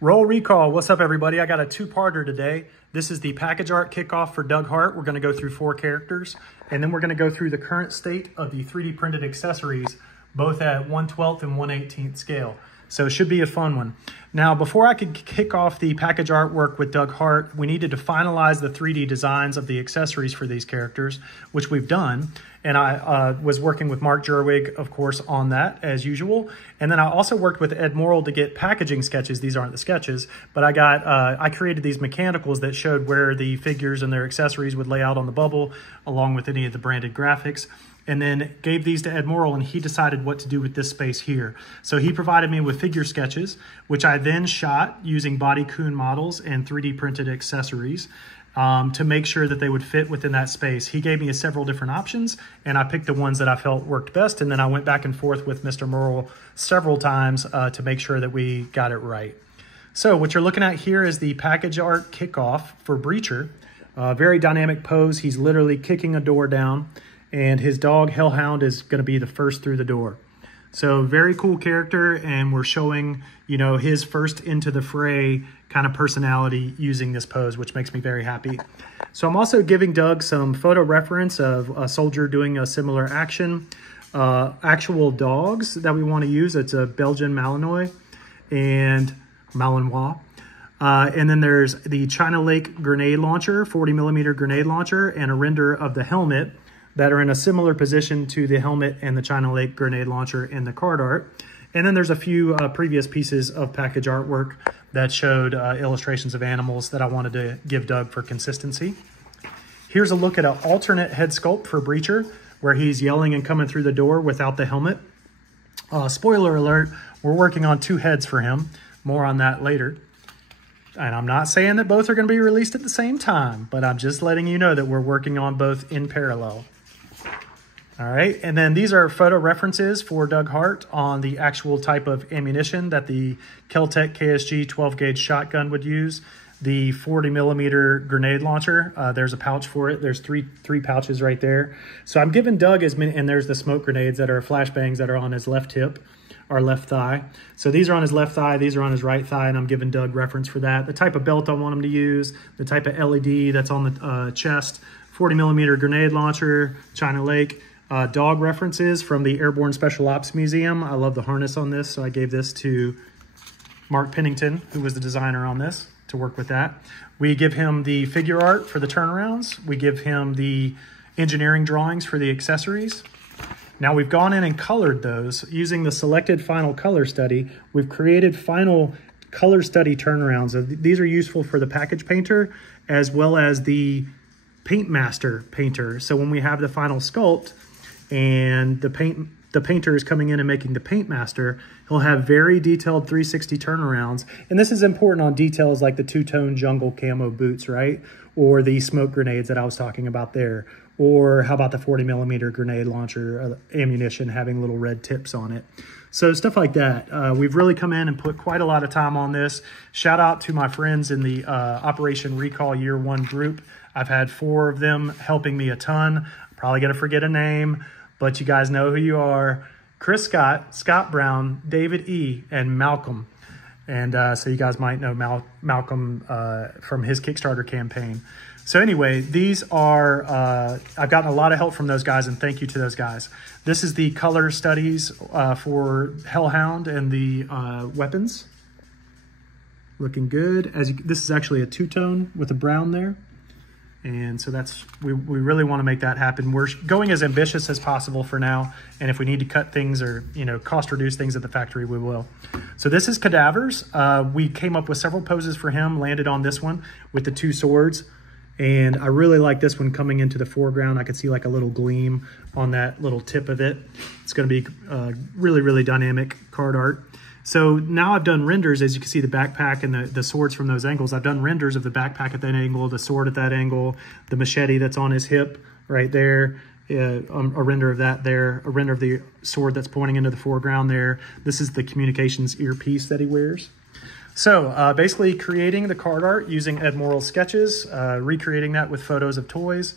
Roll recall. What's up, everybody? I got a two-parter today. This is the package art kickoff for Doug Hart. We're going to go through 4 characters, and then we're going to go through the current state of the 3D printed accessories, both at 1/12 and 1/18 scale. So it should be a fun one. Now, before I could kick off the package artwork with Doug Hart, we needed to finalize the 3D designs of the accessories for these characters, which we've done. And I was working with Mark Jerwig, of course, on that, as usual. And then I also worked with Ed Morrill to get packaging sketches. These aren't the sketches, but I created these mechanicals that showed where the figures and their accessories would lay out on the bubble, along with any of the branded graphics, and then gave these to Ed Morrill, and he decided what to do with this space here. So he provided me with figure sketches, which I then shot using body coon models and 3D printed accessories to make sure that they would fit within that space. He gave me several different options, and I picked the ones that I felt worked best, and then I went back and forth with Mr. Morrill several times to make sure that we got it right. So what you're looking at here is the package art kickoff for Breacher. Very dynamic pose. He's literally kicking a door down, and his dog, Hellhound, is going to be the first through the door. So very cool character, and we're showing, you know, his first into the fray kind of personality using this pose, which makes me very happy. So I'm also giving Doug some photo reference of a soldier doing a similar action. Actual dogs that we want to use. It's a Belgian Malinois and Malinois. And then there's the China Lake grenade launcher, 40mm grenade launcher, and a render of the helmet that are in a similar position to the helmet and the China Lake grenade launcher in the card art. And then there's a few previous pieces of package artwork that showed illustrations of animals that I wanted to give Doug for consistency. Here's a look at an alternate head sculpt for Breacher, where he's yelling and coming through the door without the helmet. Spoiler alert, we're working on 2 heads for him. More on that later. And I'm not saying that both are going to be released at the same time, but I'm just letting you know that we're working on both in parallel. All right, and then these are photo references for Doug Hart on the actual type of ammunition that the Kel-Tec KSG 12-gauge shotgun would use. The 40mm grenade launcher, there's a pouch for it. There's three pouches right there. So I'm giving Doug as many, and there's the smoke grenades that are flashbangs that are on his left hip, or left thigh. So these are on his left thigh, these are on his right thigh, and I'm giving Doug reference for that. The type of belt I want him to use, the type of LED that's on the chest, 40mm grenade launcher, China Lake. Dog references from the Airborne Special Ops Museum. I love the harness on this, so I gave this to Mark Pennington, who was the designer on this, to work with that. We give him the figure art for the turnarounds. We give him the engineering drawings for the accessories. Now we've gone in and colored those. Using the selected final color study, we've created final color study turnarounds. These are useful for the package painter as well as the paint master painter. So when we have the final sculpt, and the painter is coming in and making the paint master, he'll have very detailed 360 turnarounds. And this is important on details like the 2-tone jungle camo boots, right? Or the smoke grenades that I was talking about there. Or how about the 40mm grenade launcher ammunition having little red tips on it. So stuff like that. We've really come in and put quite a lot of time on this. Shout out to my friends in the Operation Recall Year 1 group. I've had 4 of them helping me a ton. Probably going to forget a name, but you guys know who you are. Chris Scott, Scott Brown, David E., and Malcolm. And so you guys might know Malcolm from his Kickstarter campaign. So anyway, these are, I've gotten a lot of help from those guys, and thank you to those guys. This is the color studies for Hellhound and the weapons. Looking good. This is actually a 2-tone with a brown there. And so that's, we really want to make that happen. We're going as ambitious as possible for now. And if we need to cut things or, you know, cost reduce things at the factory, we will. So this is Cadavers. We came up with several poses for him, landed on this one with the 2 swords. And I really like this one coming into the foreground. I could see like a little gleam on that little tip of it. It's going to be really, really dynamic card art. So now I've done renders, as you can see the backpack and the swords from those angles. I've done renders of the backpack at that angle, the sword at that angle, the machete that's on his hip right there, a render of that there, a render of the sword that's pointing into the foreground there. This is the communications earpiece that he wears. So basically creating the card art using Ed Morrill sketches, recreating that with photos of toys,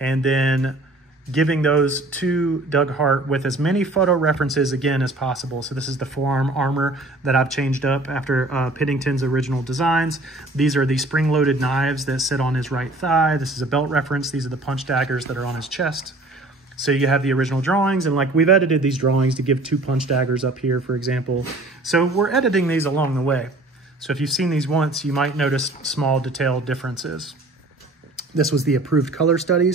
and then giving those to Doug Hart with as many photo references again as possible. So this is the forearm armor that I've changed up after Pittington's original designs. These are the spring-loaded knives that sit on his right thigh. This is a belt reference. These are the punch daggers that are on his chest. So you have the original drawings, and like we've edited these drawings to give 2 punch daggers up here, for example. So we're editing these along the way. So if you've seen these once, you might notice small detail differences. This was the approved color study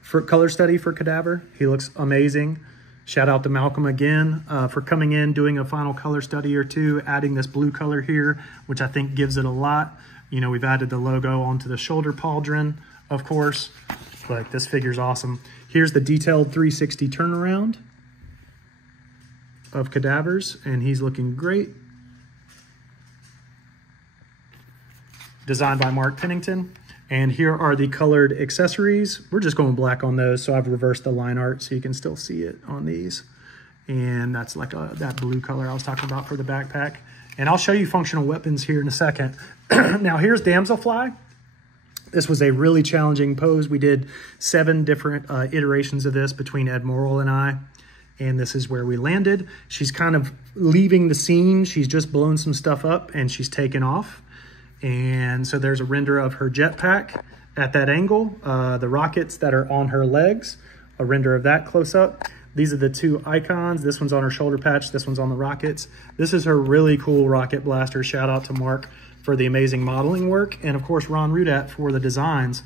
for Cadaver. He looks amazing. Shout out to Malcolm again for coming in, doing a final color study or 2, adding this blue color here, which I think gives it a lot. You know, we've added the logo onto the shoulder pauldron, of course, but this figure's awesome. Here's the detailed 360 turnaround of Cadavers, and he's looking great. Designed by Mark Pennington. And here are the colored accessories. We're just going black on those, so I've reversed the line art so you can still see it on these. And that's like that blue color I was talking about for the backpack. And I'll show you functional weapons here in a second. Now here's Damselfly. This was a really challenging pose. We did 7 different iterations of this between Ed Morrill and I. And this is where we landed. She's kind of leaving the scene. She's just blown some stuff up and she's taken off. And so there's a render of her jetpack at that angle, the rockets that are on her legs, a render of that close up. These are the 2 icons. This one's on her shoulder patch. This one's on the rockets. This is her really cool rocket blaster. Shout out to Mark for the amazing modeling work. And of course, Ron Rudat for the designs.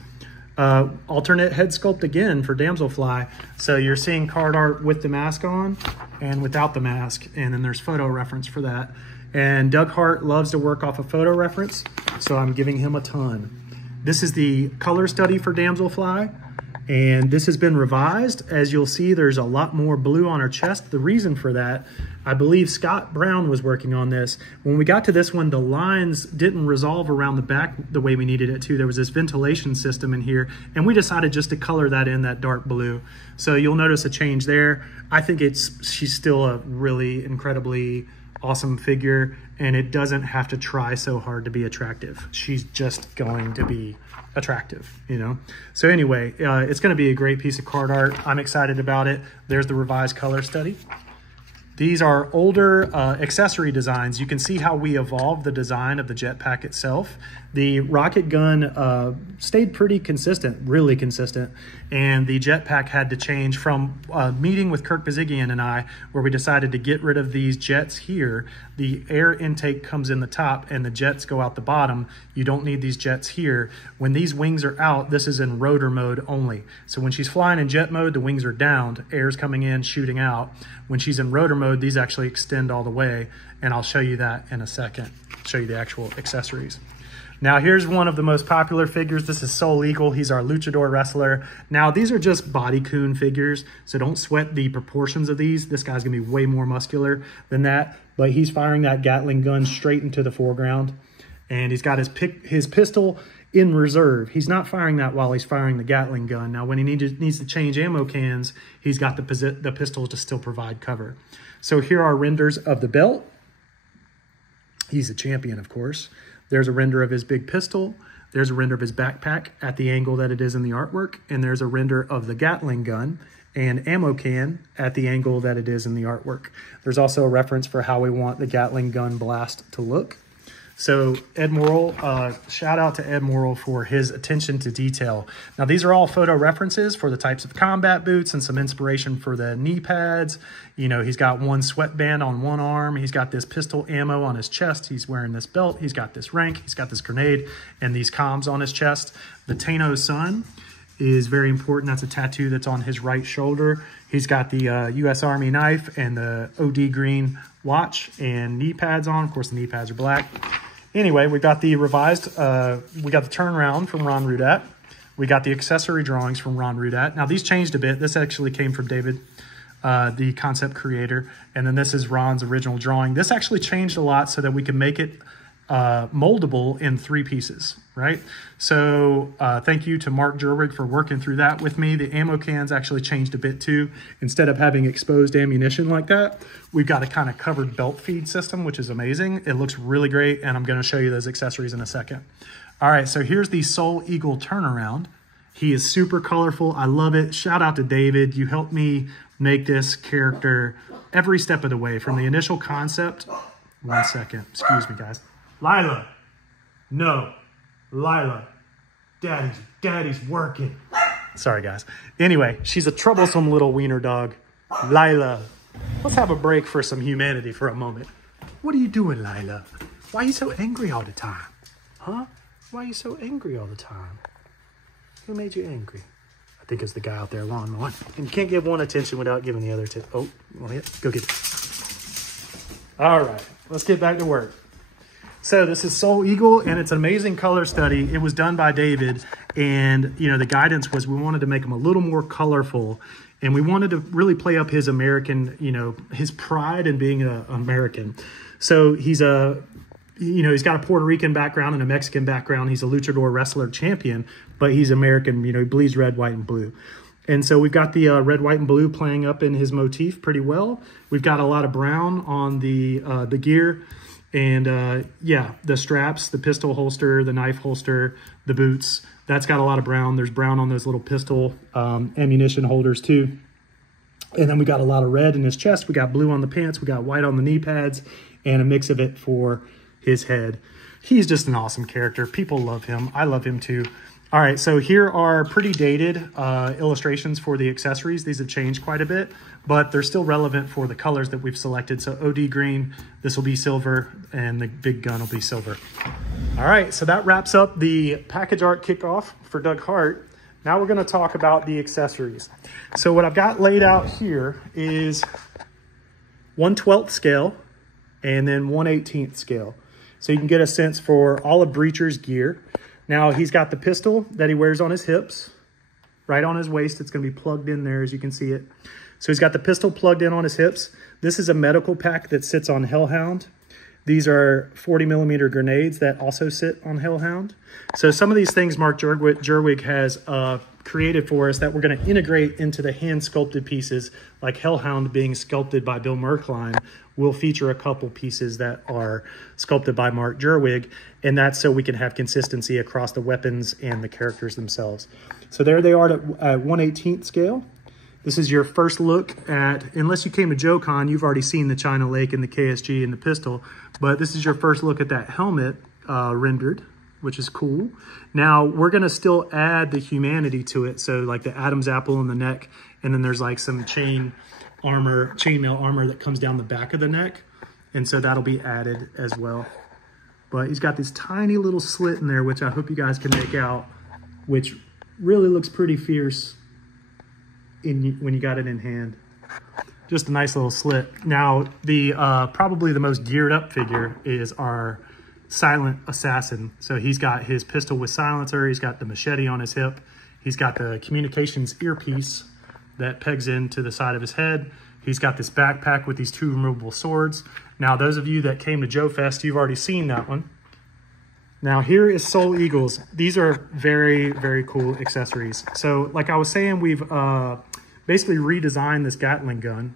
Alternate head sculpt again for Damselfly. So you're seeing card art with the mask on and without the mask. And then there's photo reference for that. And Doug Hart loves to work off a photo reference, so I'm giving him a ton. This is the color study for Damselfly, and this has been revised. As you'll see, there's a lot more blue on her chest. The reason for that, I believe Scott Brown was working on this. When we got to this one, the lines didn't resolve around the back the way we needed it to. There was this ventilation system in here, and we decided just to color that in that dark blue. So you'll notice a change there. I think she's still a really incredibly awesome figure, and it doesn't have to try so hard to be attractive. She's just going to be attractive, you know? So anyway, it's gonna be a great piece of card art. I'm excited about it. There's the revised color study. These are older accessory designs. You can see how we evolved the design of the jetpack itself. The rocket gun stayed pretty consistent, really consistent, and the jetpack had to change from a meeting with Kirk Bazigian and I, where we decided to get rid of these jets here. The air intake comes in the top and the jets go out the bottom. You don't need these jets here. When these wings are out, this is in rotor mode only. So when she's flying in jet mode, the wings are downed, air's coming in, shooting out. When she's in rotor mode, these actually extend all the way, and I'll show you that in a second. Show you the actual accessories. Now here's one of the most popular figures. This is Soul Eagle. He's our luchador wrestler. Now these are just body coon figures, so don't sweat the proportions of these. This guy's gonna be way more muscular than that, but he's firing that Gatling gun straight into the foreground, and he's got his pistol in reserve. He's not firing that while he's firing the Gatling gun. Now when he needs to change ammo cans, he's got the pistol to still provide cover. So here are renders of the belt. He's a champion, of course. There's a render of his big pistol. There's a render of his backpack at the angle that it is in the artwork. And there's a render of the Gatling gun and ammo can at the angle that it is in the artwork. There's also a reference for how we want the Gatling gun blast to look. So Ed Morrill, shout out to Ed Morrill for his attention to detail. Now these are all photo references for the types of combat boots and some inspiration for the knee pads. You know, he's got one sweatband on one arm. He's got this pistol ammo on his chest. He's wearing this belt. He's got this rank. He's got this grenade and these comms on his chest. The Tano Sun is very important. That's a tattoo that's on his right shoulder. He's got the U.S. Army knife and the OD green watch and knee pads on. Of course, the knee pads are black. Anyway, we got the revised, we got the turnaround from Ron Rudat. We got the accessory drawings from Ron Rudat. Now, these changed a bit. This actually came from David, the concept creator. And then this is Ron's original drawing. This actually changed a lot so that we can make it moldable in 3 pieces, right? So thank you to Mark Gerwig for working through that with me. The ammo cans actually changed a bit too. Instead of having exposed ammunition like that, we've got a kind of covered belt feed system, which is amazing. It looks really great, and I'm gonna show you those accessories in a second. All right, so here's the Soul Eagle turnaround. He is super colorful. I love it. Shout out to David. You helped me make this character every step of the way from the initial concept. 1 second. Excuse me, guys. Lila. No. Lila. Daddy's working. Sorry, guys. Anyway, she's a troublesome little wiener dog. Lila. Let's have a break for some humanity for a moment. What are you doing, Lila? Why are you so angry all the time? Huh? Why are you so angry all the time? Who made you angry? I think it's the guy out there lawn mowing. And you can't give one attention without giving the other attention. Oh, you want to hit? Go get it. All right, let's get back to work. So this is Soul Eagle, and it's an amazing color study. It was done by David, and the guidance was we wanted to make him a little more colorful, and we wanted to really play up his American, his pride in being an American. So he's he's got a Puerto Rican background and a Mexican background. He's a luchador wrestler champion, but he's American, he bleeds red, white, and blue. And so we've got the red, white, and blue playing up in his motif pretty well. We've got a lot of brown on the gear. And yeah, the straps, the pistol holster, the knife holster, the boots, that's got a lot of brown. There's brown on those little pistol ammunition holders too. And then we got a lot of red in his chest. We got blue on the pants. We got white on the knee pads and a mix of it for his head. He's just an awesome character. People love him. I love him too. All right, so here are pretty dated illustrations for the accessories. These have changed quite a bit, but they're still relevant for the colors that we've selected. So OD green, this will be silver, and the big gun will be silver. All right, so that wraps up the package art kickoff for Doug Hart. Now we're gonna talk about the accessories. So what I've got laid out here is 1/12 scale and then 1/18 scale. So you can get a sense for all of Breacher's gear. Now he's got the pistol that he wears on his hips, right on his waist. It's gonna be plugged in there as you can see it. So he's got the pistol plugged in on his hips. This is a medical pack that sits on Hellhound. These are 40mm grenades that also sit on Hellhound. So some of these things Mark Jerwig has created for us that we're gonna integrate into the hand sculpted pieces, like Hellhound being sculpted by Bill Merkline. We'll feature a couple pieces that are sculpted by Mark Jerwig, and that's so we can have consistency across the weapons and the characters themselves. So there they are at 1/18 scale. This is your first look at, unless you came to JoeCon, you've already seen the China Lake and the KSG and the pistol, but this is your first look at that helmet rendered, which is cool. Now we're gonna still add the humanity to it. So like the Adam's apple in the neck, and then there's like some chainmail armor that comes down the back of the neck. And so that'll be added as well. But he's got this tiny little slit in there, which I hope you guys can make out, which really looks pretty fierce when you got it in hand. Just a nice little slit. Now, the probably the most geared up figure is our silent assassin. So he's got his pistol with silencer. He's got the machete on his hip. He's got the communications earpiece that pegs into the side of his head. He's got this backpack with these 2 removable swords. Now, those of you that came to Joe Fest, you've already seen that one. Now, here is Soul Eagles. These are very, very cool accessories. So, like I was saying, we've basically redesigned this Gatling gun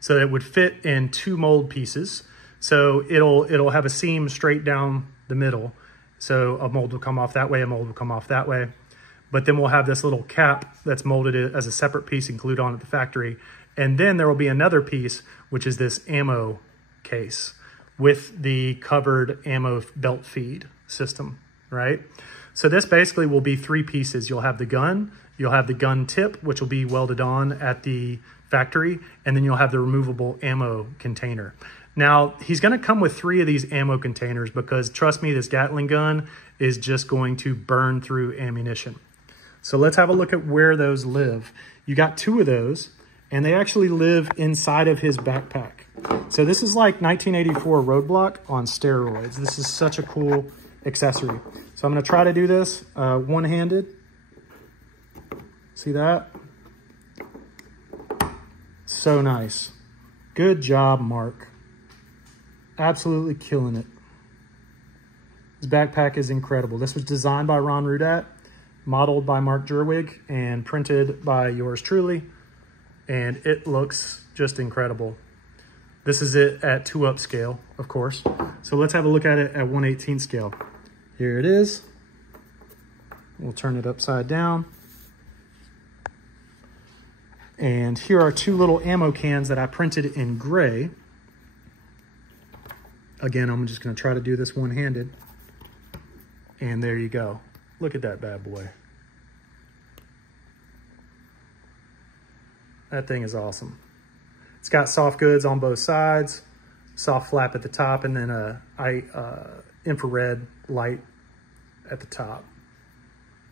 so that it would fit in 2 mold pieces. So it'll have a seam straight down the middle. So a mold will come off that way, a mold will come off that way. But then we'll have this little cap that's molded as a separate piece and glued on at the factory. And then there will be another piece, which is this ammo case with the covered ammo belt feed system, right? So this basically will be 3 pieces. You'll have the gun, you'll have the gun tip, which will be welded on at the factory, and then you'll have the removable ammo container. Now, he's gonna come with 3 of these ammo containers because trust me, this Gatling gun is just going to burn through ammunition. So let's have a look at where those live. You got 2 of those, and they actually live inside of his backpack. So this is like 1984 Roadblock on steroids. This is such a cool accessory. So I'm gonna try to do this one-handed. See that? So nice. Good job, Mark. Absolutely killing it. This backpack is incredible. This was designed by Ron Rudat, modeled by Mark Jerwig, and printed by yours truly. And it looks just incredible. This is it at 2-up scale, of course. So let's have a look at it at 1/18 scale. Here it is. We'll turn it upside down. And here are two little ammo cans that I printed in gray. Again, I'm just gonna try to do this one-handed. And there you go. Look at that bad boy. That thing is awesome. It's got soft goods on both sides, soft flap at the top, and then a infrared light at the top.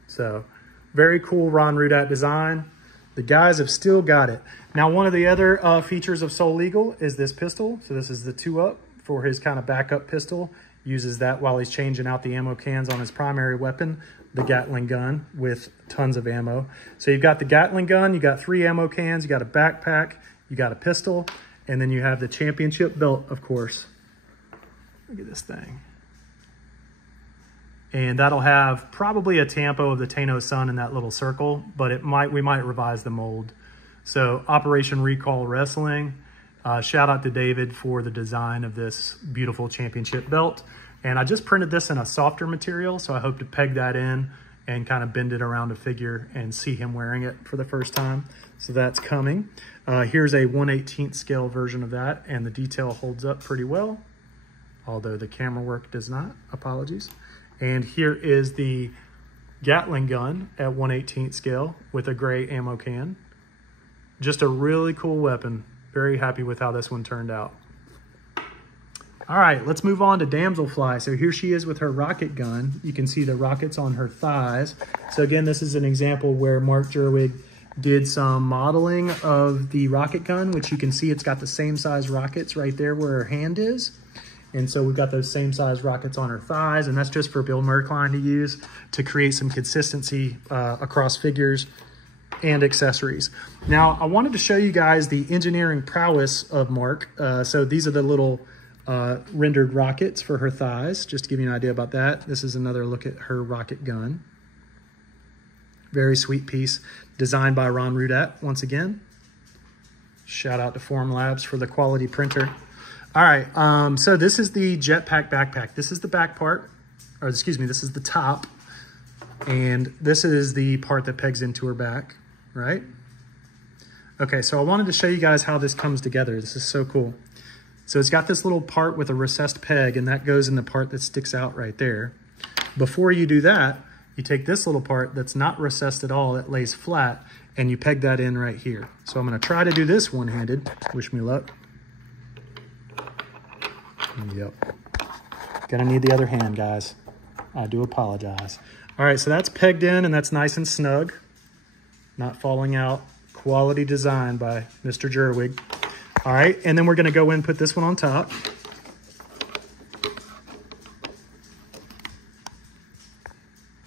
So very cool Ron Rudat design. The guys have still got it. Now, one of the other features of Soul Eagle is this pistol. So this is the 2-up for his kind of backup pistol. Uses that while he's changing out the ammo cans on his primary weapon, the Gatling gun with tons of ammo. So you've got the Gatling gun, you got 3 ammo cans, you got a backpack, you got a pistol, and then you have the championship belt, of course. Look at this thing. And that'll have probably a tampo of the Tano Sun in that little circle, but we might revise the mold. So Operation Recall Wrestling, shout out to David for the design of this beautiful championship belt. And I just printed this in a softer material, so I hope to peg that in and kind of bend it around a figure and see him wearing it for the first time. So that's coming. Here's a 1/18 scale version of that, and the detail holds up pretty well, although the camera work does not. Apologies. And here is the Gatling gun at 1/18 scale with a gray ammo can. Just a really cool weapon. Very happy with how this one turned out. All right, let's move on to Damselfly. So here she is with her rocket gun. You can see the rockets on her thighs. So again, this is an example where Mark Jerwig did some modeling of the rocket gun, which you can see it's got the same size rockets right there where her hand is. And so we've got those same size rockets on her thighs, and that's just for Bill Merkline to use to create some consistency across figures and accessories. Now, I wanted to show you guys the engineering prowess of Mark. So these are the little rendered rockets for her thighs, just to give you an idea about that. This is another look at her rocket gun. Very sweet piece, designed by Ron Rudat, once again. Shout out to Formlabs for the quality printer. All right, so this is the jetpack backpack. This is the back part, or excuse me, this is the top. And this is the part that pegs into her back, right? Okay, so I wanted to show you guys how this comes together. This is so cool. So it's got this little part with a recessed peg, and that goes in the part that sticks out right there. Before you do that, you take this little part that's not recessed at all, that lays flat, and you peg that in right here. So I'm gonna try to do this one-handed. Wish me luck. Yep. Gonna need the other hand, guys. I do apologize. All right, so that's pegged in and that's nice and snug. Not falling out. Quality design by Mr. Jerwig. All right, and then we're gonna go in and put this one on top.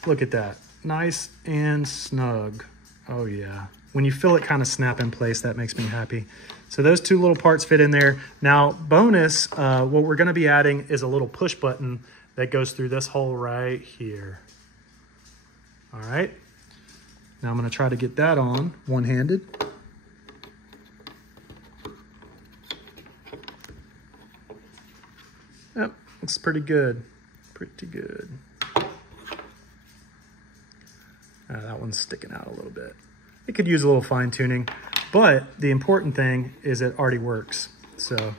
Look at that. Nice and snug. Oh yeah. When you feel it kind of snap in place, that makes me happy. So those two little parts fit in there. Now, bonus, what we're gonna be adding is a little push button that goes through this hole right here. All right. Now I'm gonna try to get that on one-handed. Yep, looks pretty good. Pretty good. That one's sticking out a little bit. It could use a little fine tuning, but the important thing is it already works. So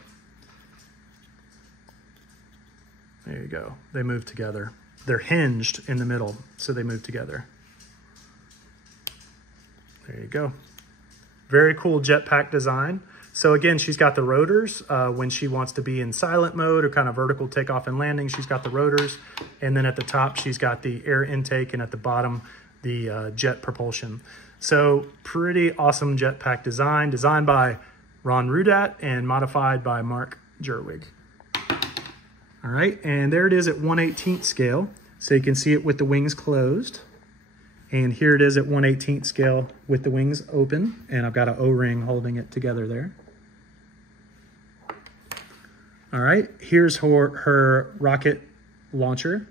there you go. They move together. They're hinged in the middle, so they move together. There you go. Very cool jetpack design. So again, she's got the rotors. When she wants to be in silent mode or kind of vertical takeoff and landing, she's got the rotors. And then at the top, she's got the air intake, and at the bottom, the jet propulsion. So pretty awesome jetpack design, designed by Ron Rudat and modified by Mark Jerwig. All right, and there it is at 1/18 scale. So you can see it with the wings closed. And here it is at 1/18 scale with the wings open. And I've got an O-ring holding it together there. All right, here's her rocket launcher,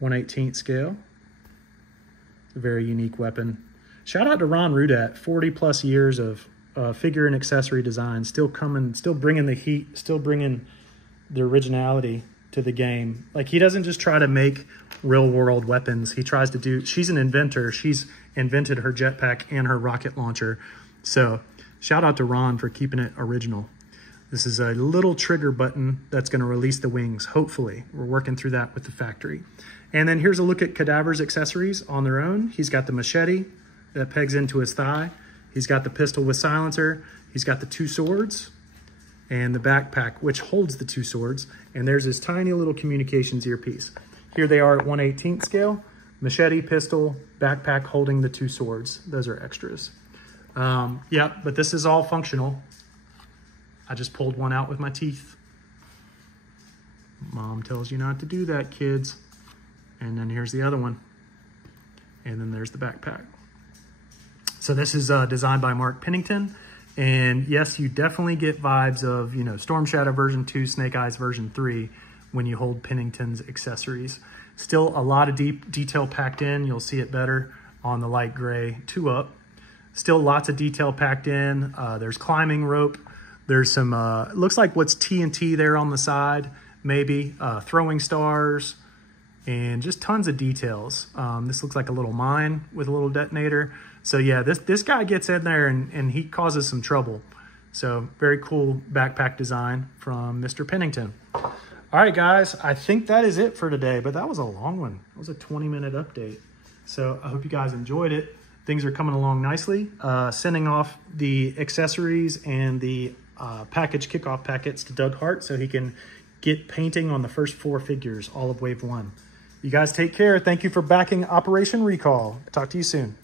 1/18 scale. A very unique weapon. Shout out to Ron Rudat, 40 plus years of figure and accessory design, still bringing the heat, still bringing the originality to the game. Like, he doesn't just try to make real world weapons. He tries to do, she's an inventor. She's invented her jetpack and her rocket launcher. So shout out to Ron for keeping it original. This is a little trigger button that's going to release the wings. Hopefully we're working through that with the factory. And then here's a look at Cadaver's accessories on their own. He's got the machete that pegs into his thigh. He's got the pistol with silencer. He's got the 2 swords and the backpack, which holds the 2 swords. And there's his tiny little communications earpiece. Here they are at 1/18 scale. Machete, pistol, backpack holding the 2 swords. Those are extras. Yeah, but this is all functional. I just pulled one out with my teeth. Mom tells you not to do that, kids. And then here's the other one. And then there's the backpack. So this is designed by Mark Pennington. And yes, you definitely get vibes of, you know, Storm Shadow version 2, Snake Eyes version 3 when you hold Pennington's accessories. Still a lot of deep detail packed in. You'll see it better on the light gray 2-up. Still lots of detail packed in. There's climbing rope. There's some, looks like what's TNT there on the side, maybe. Throwing stars and just tons of details. This looks like a little mine with a little detonator. So yeah, this guy gets in there and he causes some trouble. So very cool backpack design from Mr. Pennington. All right, guys, I think that is it for today, but that was a long one. It was a 20-minute update. So I hope you guys enjoyed it. Things are coming along nicely. Sending off the accessories and the package kickoff packets to Doug Hart so he can get painting on the first 4 figures, all of wave 1. You guys take care. Thank you for backing Operation Recall. Talk to you soon.